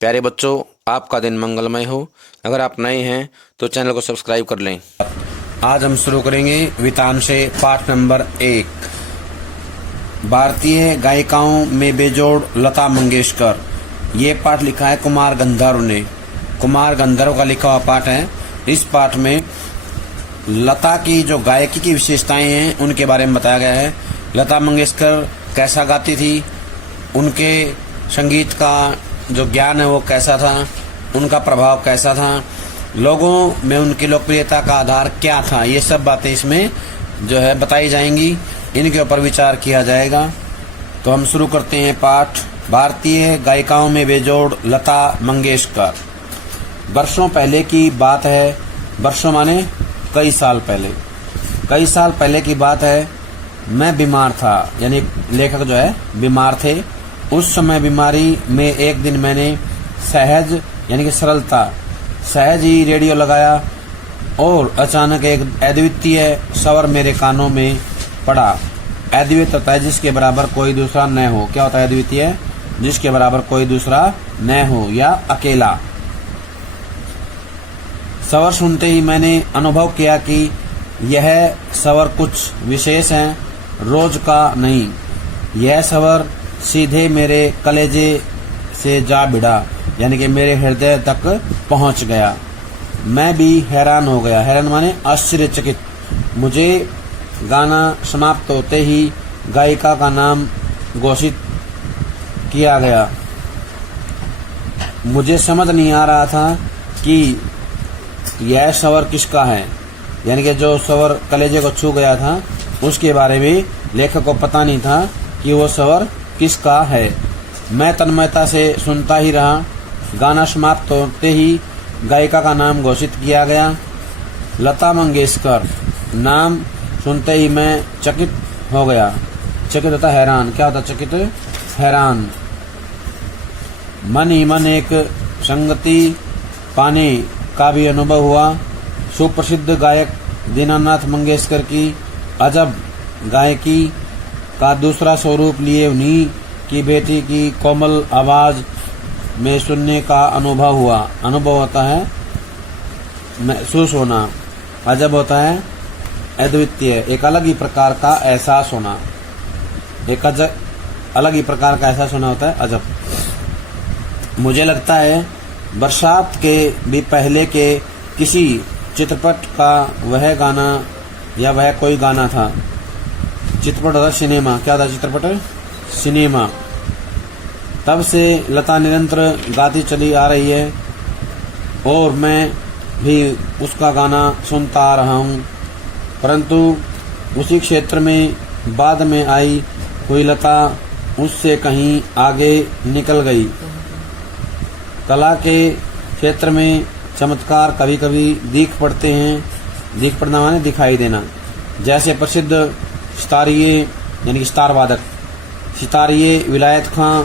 प्यारे बच्चों, आपका दिन मंगलमय हो। अगर आप नए हैं तो चैनल को सब्सक्राइब कर लें। आज हम शुरू करेंगे वितान से पाठ नंबर 1। भारतीय गायिकाओं में बेजोड़ लता मंगेशकर। ये पाठ लिखा है कुमार गंधर्व ने। कुमार गंधर्व का लिखा हुआ पाठ है। इस पाठ में लता की जो गायकी की विशेषताएं हैं उनके बारे में बताया गया है। लता मंगेशकर कैसा गाती थी, उनके संगीत का जो ज्ञान है वो कैसा था, उनका प्रभाव कैसा था, लोगों में उनकी लोकप्रियता का आधार क्या था, ये सब बातें इसमें जो है बताई जाएंगी। इनके ऊपर विचार किया जाएगा। तो हम शुरू करते हैं पाठ। भारतीय गायिकाओं में बेजोड़ लता मंगेशकर। वर्षों पहले की बात है। वर्षों माने कई साल पहले। कई साल पहले की बात है। मैं बीमार था, यानी लेखक जो है बीमार थे। उस समय बीमारी में एक दिन मैंने सहज यानी कि सरलता सहज ही रेडियो लगाया और अचानक एक अद्वितीय स्वर मेरे कानों में पड़ा। अद्वितीय होता है जिसके बराबर कोई दूसरा न हो। क्या होता है अद्वितीय? जिसके बराबर कोई दूसरा न हो या अकेला। स्वर सुनते ही मैंने अनुभव किया कि यह स्वर कुछ विशेष है, रोज का नहीं। यह स्वर सीधे मेरे कलेजे से जा भिड़ा, यानी कि मेरे हृदय तक पहुंच गया। मैं भी हैरान हो गया। हैरान माने आश्चर्यचकित। मुझे गाना समाप्त होते ही गायिका का नाम घोषित किया गया। मुझे समझ नहीं आ रहा था कि यह स्वर किसका है, यानी कि जो स्वर कलेजे को छू गया था उसके बारे में लेखक को पता नहीं था कि वो स्वर किसका है। मैं तन्मयता से सुनता ही रहा। गाना समाप्त होते ही गायिका का नाम घोषित किया गया, लता मंगेशकर। नाम सुनते ही मैं चकित हो गया। चकित होता हैरान। क्या होता चकित? हैरान। मन ही मन एक संगति पाने का भी अनुभव हुआ। सुप्रसिद्ध गायक दीनानाथ मंगेशकर की अजब गायकी का दूसरा स्वरूप लिए उन्हीं की बेटी की कोमल आवाज में सुनने का अनुभव हुआ। अनुभव होता है महसूस होना, अजब होता है अद्वितीय, एक अलग ही प्रकार का एहसास होना। एक अलग ही प्रकार का एहसास होना होता है अजब। मुझे लगता है बरसात के भी पहले के किसी चित्रपट का वह गाना या वह कोई गाना था। चित्रपट होता सिनेमा। क्या था चित्रपट? सिनेमा। तब से लता निरंतर गाती चली आ रही है और मैं भी उसका गाना सुनता आ रहा हूँ, परंतु उसी क्षेत्र में बाद में आई हुई लता उससे कहीं आगे निकल गई। कला के क्षेत्र में चमत्कार कभी कभी दिख पड़ते हैं। दिख पड़ना माने दिखाई देना। जैसे प्रसिद्ध सितारिये यानी कि स्टार वादक सितारिये विलायत खां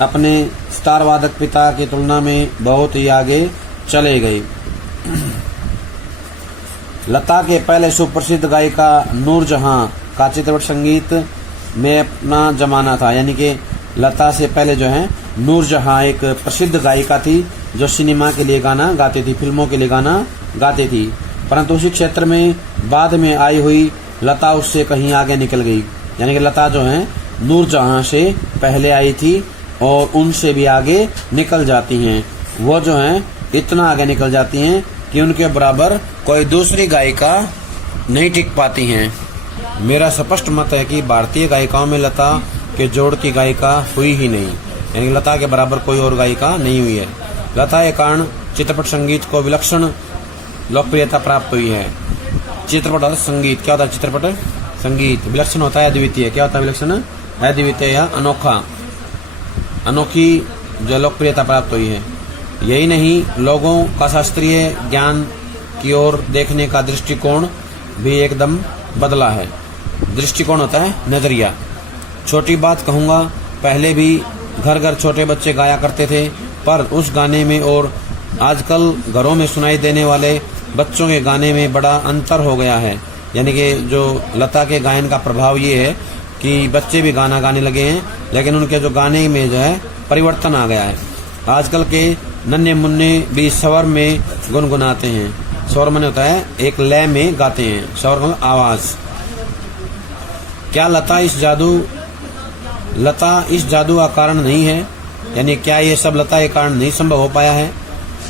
अपने स्टार वादक पिता की तुलना में बहुत ही आगे चले गए। लता के पहले सुप्रसिद्ध गायिका नूरजहां का चित्रपट संगीत में अपना जमाना था, यानी कि लता से पहले जो है नूरजहां एक प्रसिद्ध गायिका थी जो सिनेमा के लिए गाना गाती थी, फिल्मों के लिए गाना गाती थी। परंतु उसी क्षेत्र में बाद में आई हुई लता उससे कहीं आगे निकल गई, यानी कि लता जो है नूरजहां से पहले आई थी और उनसे भी आगे निकल जाती हैं। वो जो है इतना आगे निकल जाती हैं कि उनके बराबर कोई दूसरी गायिका नहीं टिक पाती हैं। मेरा स्पष्ट मत है कि भारतीय गायिकाओं में लता के जोड़ की गायिका हुई ही नहीं, यानी लता के बराबर कोई और गायिका नहीं हुई है। लता के कारण चित्रपट संगीत को विलक्षण लोकप्रियता प्राप्त हुई है। चित्रपट और संगीत। क्या होता है चित्रपट? संगीत। विलक्षण होता है अद्वितीय। क्या होता है विलक्षण? अद्वितीय या अनोखा, अनोखी जो लोकप्रियता प्राप्त हुई है। यही नहीं, लोगों का शास्त्रीय ज्ञान की ओर देखने का दृष्टिकोण भी एकदम बदला है। दृष्टिकोण होता है नजरिया। छोटी बात कहूँगा, पहले भी घर घर छोटे बच्चे गाया करते थे, पर उस गाने में और आजकल घरों में सुनाई देने वाले बच्चों के गाने में बड़ा अंतर हो गया है। यानी कि जो लता के गायन का प्रभाव ये है कि बच्चे भी गाना गाने लगे हैं, लेकिन उनके जो गाने में जो है परिवर्तन आ गया है। आजकल के नन्हे मुन्ने भी स्वर में गुनगुनाते हैं। स्वर माने होता है एक लय में गाते हैं, स्वर मतलब आवाज। क्या लता इस जादू का कारण नहीं है, यानी क्या ये सब लता के कारण नहीं संभव हो पाया है।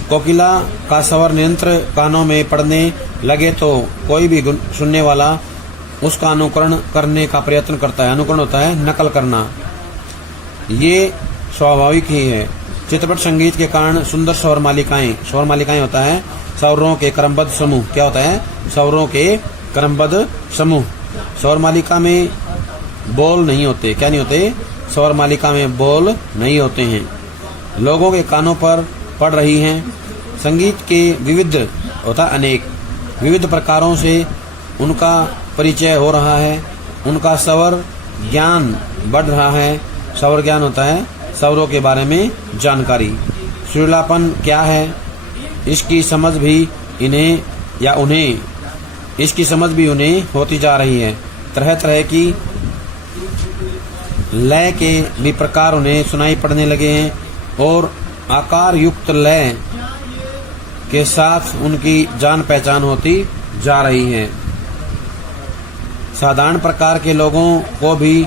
कोकिला का स्वर निरंतर कानों में पड़ने लगे तो कोई भी सुनने वाला उसका अनुकरण करने का प्रयत्न करता है। अनुकरण होता है नकल करना, ये स्वाभाविक ही है। चित्रपट संगीत के कारण सुंदर स्वर मालिकाएं होता है स्वरों के क्रमबद्ध समूह। क्या होता है? स्वरों के क्रमबद्ध समूह। स्वर मालिका में बोल नहीं होते। क्या नहीं होते? स्वर मालिका में बोल नहीं होते हैं। लोगों के कानों पर पड़ रही हैं। संगीत के विविध होता अनेक विविध प्रकारों से उनका परिचय हो रहा है, उनका स्वर ज्ञान बढ़ रहा है। स्वर ज्ञान होता है स्वरों के बारे में जानकारी। सुरीलापन क्या है, इसकी समझ भी उन्हें होती जा रही है। तरह तरह की लय के भी प्रकार उन्हें सुनाई पड़ने लगे हैं और आकार युक्त लय के साथ उनकी जान पहचान होती जा रही है। साधारण प्रकार के लोगों को भी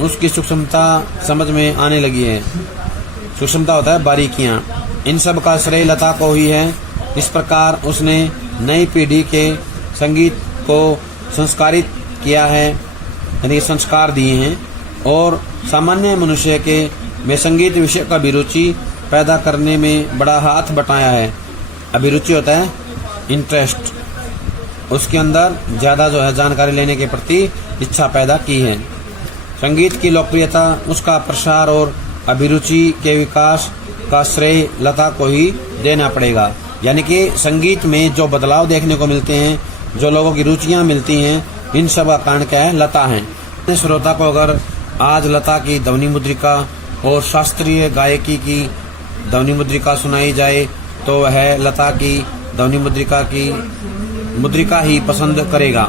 उसकी सूक्ष्मता समझ में आने लगी है। सूक्ष्मता होता है बारीकियां। इन सब का श्रेय लता को ही है। इस प्रकार उसने नई पीढ़ी के संगीत को संस्कारित किया है, यानी संस्कार दिए हैं, और सामान्य मनुष्य के में संगीत विषय का अभिरुचि पैदा करने में बड़ा हाथ बटाया है। अभिरुचि होता है इंटरेस्ट, उसके अंदर ज्यादा जो है जानकारी लेने के प्रति इच्छा पैदा की है। संगीत की लोकप्रियता, उसका प्रसार और अभिरुचि के विकास का श्रेय लता को ही देना पड़ेगा। यानी कि संगीत में जो बदलाव देखने को मिलते हैं, जो लोगों की रुचियां मिलती हैं, इन सब का कारण क्या है? लता है। श्रोता को अगर आज लता की ध्वनि मुद्रिका और शास्त्रीय गायकी की ध्वनि मुद्रिका सुनाई जाए तो वह लता की ध्वनि मुद्रिका ही पसंद करेगा।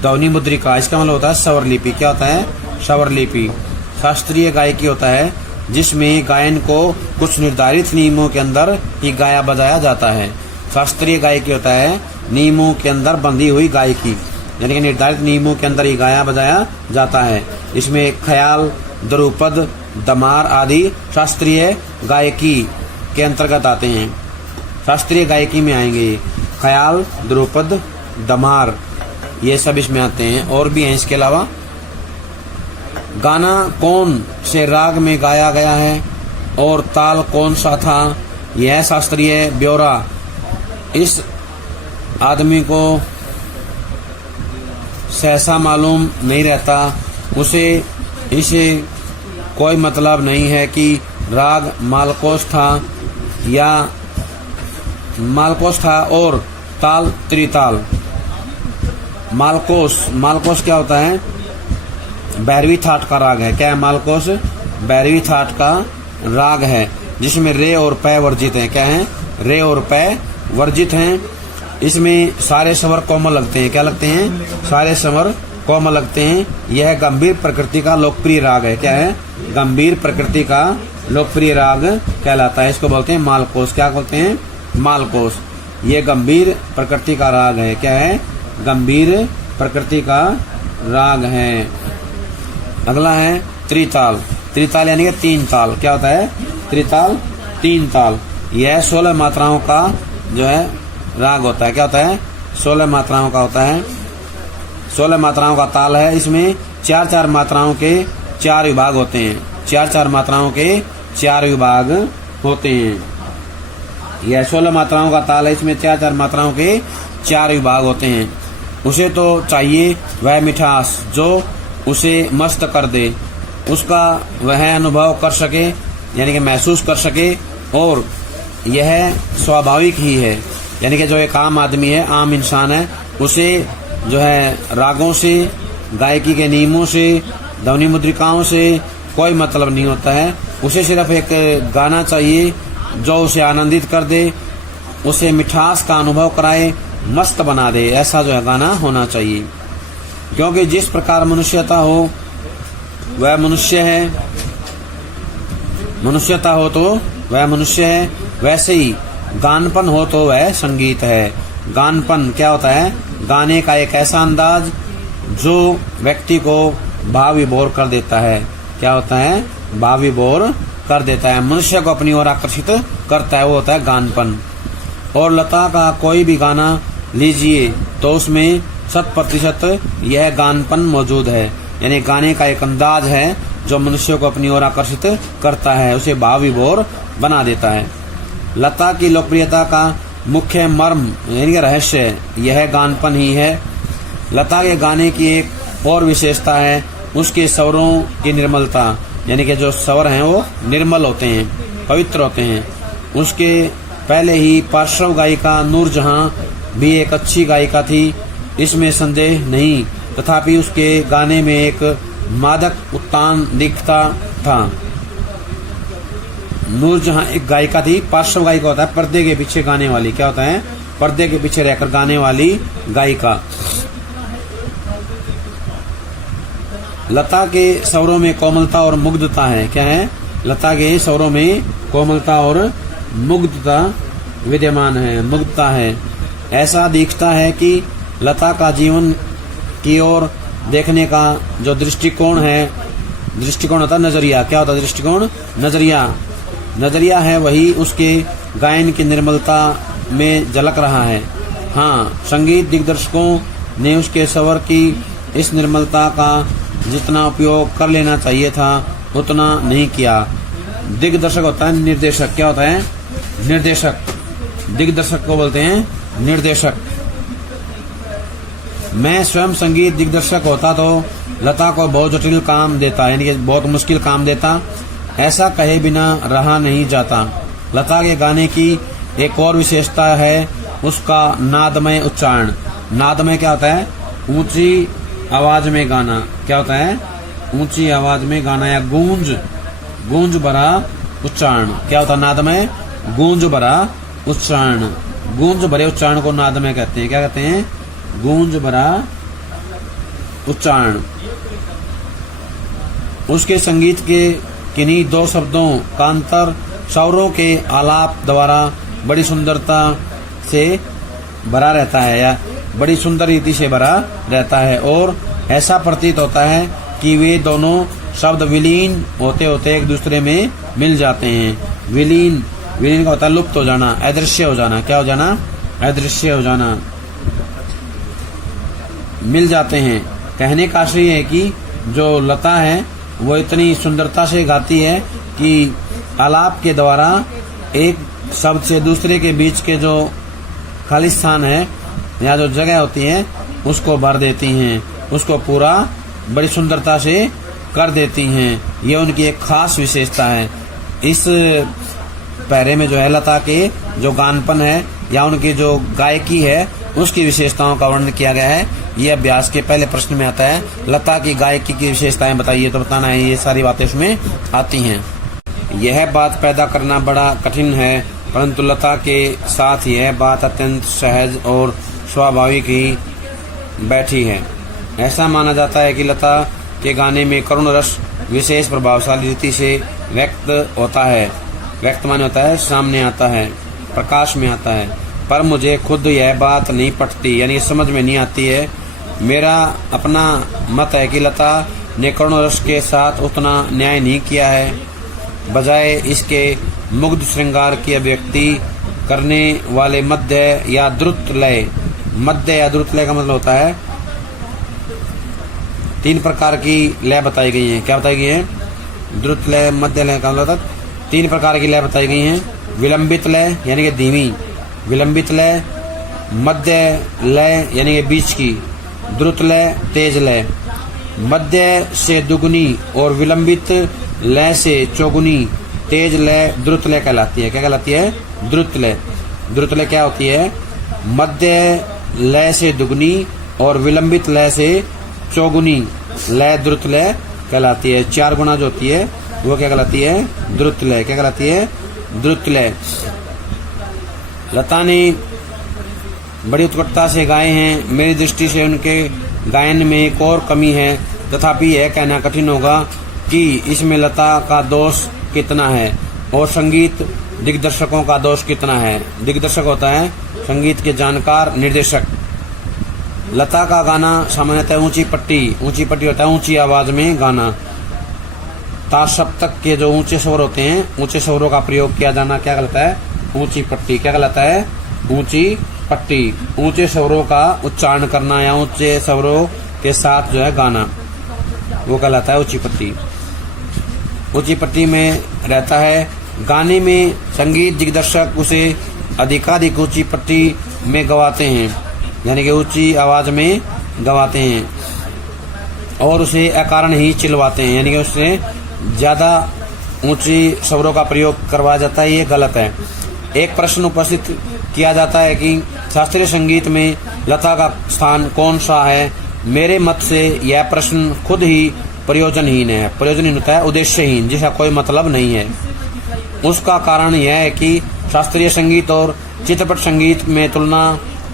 ध्वनि मुद्रिका इसका मतलब होता है स्वर लिपि। क्या होता है? स्वर लिपि। शास्त्रीय गायकी होता है जिसमें गायन को कुछ निर्धारित नियमों के अंदर ही गाया बजाया जाता है। शास्त्रीय गायकी होता है नियमों के अंदर बंधी हुई गायकी, यानी कि निर्धारित नियमों के अंदर ही गाया बजाया जाता है। इसमें ख्याल, ध्रुपद, दमार आदि शास्त्रीय गायकी के अंतर्गत आते हैं। शास्त्रीय गायकी में आएंगे ख्याल, ध्रुपद, दमार, ये सब इसमें आते हैं। और भी हैं इसके अलावा। गाना कौन से राग में गाया गया है और ताल कौन सा था, यह शास्त्रीय ब्यौरा इस आदमी को सहसा मालूम नहीं रहता। इसे कोई मतलब नहीं है कि राग मालकोस था और ताल त्रिताल। मालकोस क्या होता है? भैरवी थाट का राग है। क्या है मालकोस? भैरवी थाट का राग है जिसमें रे और पै वर्जित हैं। क्या है? रे और पै वर्जित हैं। इसमें सारे स्वर कोमल लगते हैं। क्या लगते हैं? सारे स्वर कोमल लगते हैं। यह गंभीर प्रकृति का लोकप्रिय राग है। क्या है? गंभीर प्रकृति का लोकप्रिय राग कहलाता है। इसको बोलते हैं मालकोस। क्या बोलते हैं? मालकोस। ये गंभीर प्रकृति का राग है। क्या है? गंभीर प्रकृति का राग है। अगला है त्रिताल। त्रिताल यानी कि तीन ताल। क्या होता है? त्रिताल, तीन ताल। यह 16 मात्राओं का जो है राग होता है। क्या होता है? 16 मात्राओं का होता है। 16 मात्राओं का ताल है। इसमें 4-4 मात्राओं के 4 विभाग होते हैं। 4-4 मात्राओं के 4 विभाग होते हैं। यह 16 मात्राओं का ताल है। इसमें 4-4 मात्राओं के 4 विभाग होते हैं। उसे तो चाहिए वह मिठास जो उसे मस्त कर दे, उसका वह अनुभव कर सके, यानी कि महसूस कर सके, और यह स्वाभाविक ही है। यानी कि जो एक आम आदमी है, आम इंसान है, उसे जो है रागों से, गायकी के नियमों से, ध्वनि मुद्रिकाओं से कोई मतलब नहीं होता है। उसे सिर्फ एक गाना चाहिए जो उसे आनंदित कर दे, उसे मिठास का अनुभव कराए, मस्त बना दे। ऐसा जो है गाना होना चाहिए। क्योंकि जिस प्रकार मनुष्यता हो वह मनुष्य है, मनुष्यता हो तो वह मनुष्य है, वैसे ही गानपन हो तो वह संगीत है। गानपन क्या होता है? गाने का एक ऐसा अंदाज जो व्यक्ति को भाव विभोर कर देता है। क्या होता है? भाव विभोर कर देता है, मनुष्य को अपनी ओर आकर्षित करता है, वो होता है गानपन। और लता का कोई भी गाना लीजिए तो उसमें 100% यह गानपन मौजूद है, यानी गाने का एक अंदाज है जो मनुष्य को अपनी ओर आकर्षित करता है, उसे भाव विभोर बना देता है। लता की लोकप्रियता का मुख्य मर्म यानी रहस्य यह गानपन ही है। लता के गाने की एक और विशेषता है उसके स्वरों की निर्मलता, यानी कि जो स्वर हैं वो निर्मल होते हैं, पवित्र होते हैं। उसके पहले ही पार्श्व गायिका नूरजहां भी एक अच्छी गायिका थी, इसमें संदेह नहीं, तथापि उसके गाने में एक मादक उत्तान दिखता था। नूरजहां एक गायिका थी, पार्श्व गायिका होता है पर्दे के पीछे गाने वाली। क्या होता है? पर्दे के पीछे रहकर गाने वाली गायिका। लता के स्वरों में कोमलता और मुग्धता है। क्या है? लता के स्वरों में कोमलता और मुग्धता विद्यमान है, मुग्धता है। ऐसा दिखता है कि लता का जीवन की ओर देखने का जो दृष्टिकोण है, दृष्टिकोण होता है नजरिया। क्या होता है दृष्टिकोण? नजरिया। नजरिया है वही उसके गायन की निर्मलता में झलक रहा है। हाँ, संगीत दिग्दर्शकों ने उसके स्वर की इस निर्मलता का जितना उपयोग कर लेना चाहिए था उतना नहीं किया। दिग्दर्शक होता है निर्देशक। क्या होता है? निर्देशक। दिग्दर्शक को बोलते हैं निर्देशक। मैं स्वयं संगीत दिग्दर्शक होता तो लता को बहुत जटिल काम देता, यानी कि बहुत मुश्किल काम देता, ऐसा कहे बिना रहा नहीं जाता। लता के गाने की एक और विशेषता है उसका नादमय उच्चारण। नादमय क्या होता है? ऊंची आवाज में गाना। क्या होता है? ऊंची आवाज में गाना या गूंज भरा उच्चारण। क्या होता है नादमय? गूंज भरा उच्चारण। गूंज भरे उच्चारण को नादमय कहते हैं। क्या कहते हैं? गूंज भरा उच्चारण। उसके संगीत के किन्हीं दो शब्दों का अंतर स्वरों के आलाप द्वारा बड़ी सुंदरता से भरा रहता है, या बड़ी सुंदर रीति से भरा रहता है, और ऐसा प्रतीत होता है कि वे दोनों शब्द विलीन होते होते एक दूसरे में मिल जाते हैं। विलीन का होता है लुप्त हो जाना, अदृश्य हो जाना। क्या हो जाना? अदृश्य हो जाना। मिल जाते हैं। कहने का आशय है कि जो लता है वो इतनी सुंदरता से गाती है कि आलाप के द्वारा एक शब्द से दूसरे के बीच के जो खाली स्थान है या जो जगह होती है उसको भर देती हैं, उसको पूरा बड़ी सुंदरता से कर देती हैं। ये उनकी एक खास विशेषता है। इस पैरे में जो है लता के जो गानपन है या उनकी जो गायकी है उसकी विशेषताओं का वर्णन किया गया है। ये अभ्यास के पहले प्रश्न में आता है, लता की गायकी की विशेषताएं बताइए, तो बताना है। ये सारी बातें इसमें आती हैं। यह बात पैदा करना बड़ा कठिन है, परंतु लता के साथ यह बात अत्यंत सहज और स्वाभाविक ही बैठी है। ऐसा माना जाता है कि लता के गाने में करुण रस विशेष प्रभावशाली रीति से व्यक्त होता है। व्यक्त माने होता है सामने आता है, प्रकाश में आता है। पर मुझे खुद यह बात नहीं पटती, यानी समझ में नहीं आती है। मेरा अपना मत है कि लता ने करुण रस के साथ उतना न्याय नहीं किया है। बजाय इसके मुग्ध श्रृंगार की अभिव्यक्ति करने वाले मध्य या द्रुत लय। मध्य या द्रुत लय का मतलब होता है 3 प्रकार की लय बताई गई है। क्या बताई गई है? द्रुत लय, मध्य लय का मतलब 3 प्रकार की लय बताई गई हैं। विलंबित लय यानी कि धीमी, विलंबित लय, मध्य लय यानी कि बीच की, द्रुत लय तेज लय। मध्य से दुगुनी और विलंबित लय से चौगुनी तेज लय द्रुत लय कहलाती है। क्या कहलाती है? द्रुत लय। द्रुत लय क्या होती है? मध्य लय से दुगुनी और विलंबित लय से चौगुनी लय द्रुत लय कहलाती है। 4 गुना जो होती है वो क्या कहलाती है? द्रुत लय। क्या कहलाती है? द्रुत लय। लता ने बड़ी उत्कटता से गाए हैं। मेरी दृष्टि से उनके गायन में एक और कमी है, तथापि यह कहना कठिन होगा कि इसमें लता का दोष कितना है। और संगीत दिग्दर्शकों का दोष कितना है। दिग्दर्शक होता है संगीत के जानकार निर्देशक। लता का गाना सामान्यतः ऊंची पट्टी होता है ऊंची आवाज में गाना। तासप्तक के जो ऊंचे स्वर होते हैं, ऊंचे स्वरों का प्रयोग किया जाना क्या कहलाता है, ऊंची पट्टी। क्या कहलाता है, ऊंची पट्टी। ऊंचे स्वरों का उच्चारण करना या ऊंचे स्वरों के साथ जो है गाना, वो कहलाता है ऊंची पट्टी। ऊंची पट्टी में रहता है गाने में संगीत दिग्दर्शक उसे अधिकाधिक ऊंची पट्टी में गवाते हैं, यानी कि ऊंची आवाज में गवाते हैं और उसे अकारण ही चिल्वाते हैं, यानी कि उससे ज्यादा ऊंची स्वरों का प्रयोग करवाया जाता है। ये गलत है। एक प्रश्न उपस्थित किया जाता है कि शास्त्रीय संगीत में लता का स्थान कौन सा है। मेरे मत से यह प्रश्न खुद ही प्रयोजनहीन है। प्रयोजनहीन होता है उद्देश्यहीन, जिसका कोई मतलब नहीं है। उसका कारण यह है कि शास्त्रीय संगीत और चित्रपट संगीत में तुलना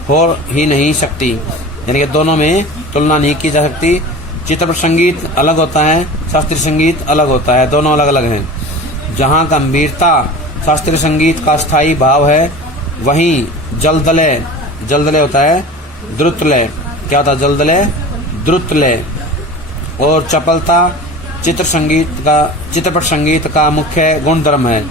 हो ही नहीं सकती, यानी कि दोनों में तुलना नहीं की जा सकती। चित्रपट संगीत अलग होता है, शास्त्रीय संगीत अलग होता है, दोनों अलग अलग हैं। जहाँ गंभीरता शास्त्रीय संगीत का स्थायी भाव है, वहीं जल्दलय होता है द्रुतलय। क्या होता है, जल्दलय द्रुतलय। और चपलता चित्रपट संगीत का मुख्य गुणधर्म है।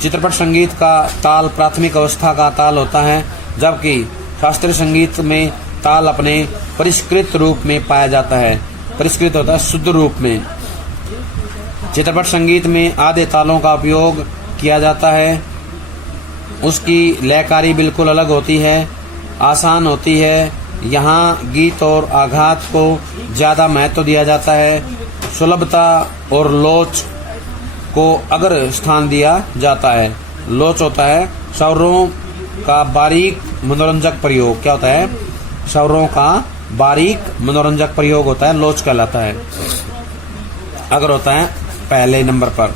चित्रपट संगीत का ताल प्राथमिक अवस्था का ताल होता है, जबकि शास्त्रीय संगीत में ताल अपने परिष्कृत रूप में पाया जाता है। परिष्कृत होता है शुद्ध रूप में। चित्रपट संगीत में आधे तालों का उपयोग किया जाता है। उसकी लयकारी बिल्कुल अलग होती है, आसान होती है। यहाँ गीत और आघात को ज्यादा महत्व दिया जाता है। सुलभता और लोच को अग्र स्थान दिया जाता है। लोच होता है स्वरों का बारीक मनोरंजक प्रयोग। क्या होता है, स्वरों का बारीक मनोरंजक प्रयोग होता है, लोच कहलाता है। अगर होता है पहले नंबर पर,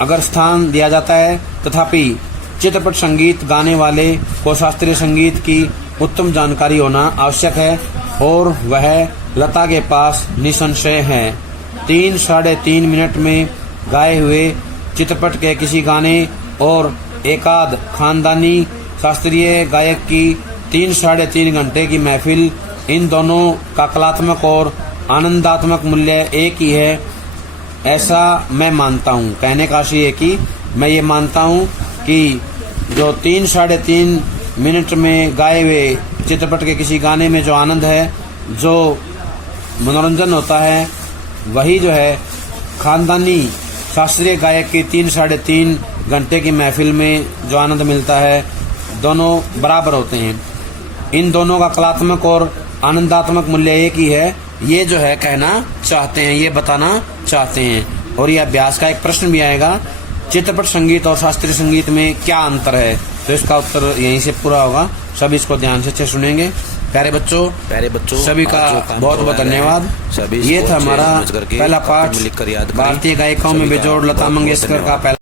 अगर स्थान दिया जाता है। तथापि चित्रपट संगीत गाने वाले को शास्त्रीय संगीत की उत्तम जानकारी होना आवश्यक है और वह लता के पास निसंशय है। 3-3.5 मिनट में गाए हुए चित्रपट के किसी गाने और एकाध खानदानी शास्त्रीय गायक की 3-3.5 घंटे की महफिल, इन दोनों का कलात्मक और आनंदात्मक मूल्य एक ही है, ऐसा मैं मानता हूँ। कहने का आशय है कि मैं ये मानता हूँ कि जो 3-3.5 मिनट में गाए हुए चित्रपट के किसी गाने में जो आनंद है, जो मनोरंजन होता है, वही जो है खानदानी शास्त्रीय गायक की 3-3.5 घंटे की महफिल में जो आनंद मिलता है, दोनों बराबर होते हैं। इन दोनों का कलात्मक और आनंदात्मक मूल्य एक ही है, ये जो है कहना चाहते हैं, ये बताना चाहते हैं। और ये अभ्यास का एक प्रश्न भी आएगा, चित्रपट संगीत और शास्त्रीय संगीत में क्या अंतर है, तो इसका उत्तर यहीं से पूरा होगा। सभी इसको ध्यान से अच्छे सुनेंगे। प्यारे बच्चों सभी का बहुत बहुत धन्यवाद। ये था हमारा पहला पाठ, भारतीय गायिकाओं में बेजोड़ लता मंगेशकर का पहला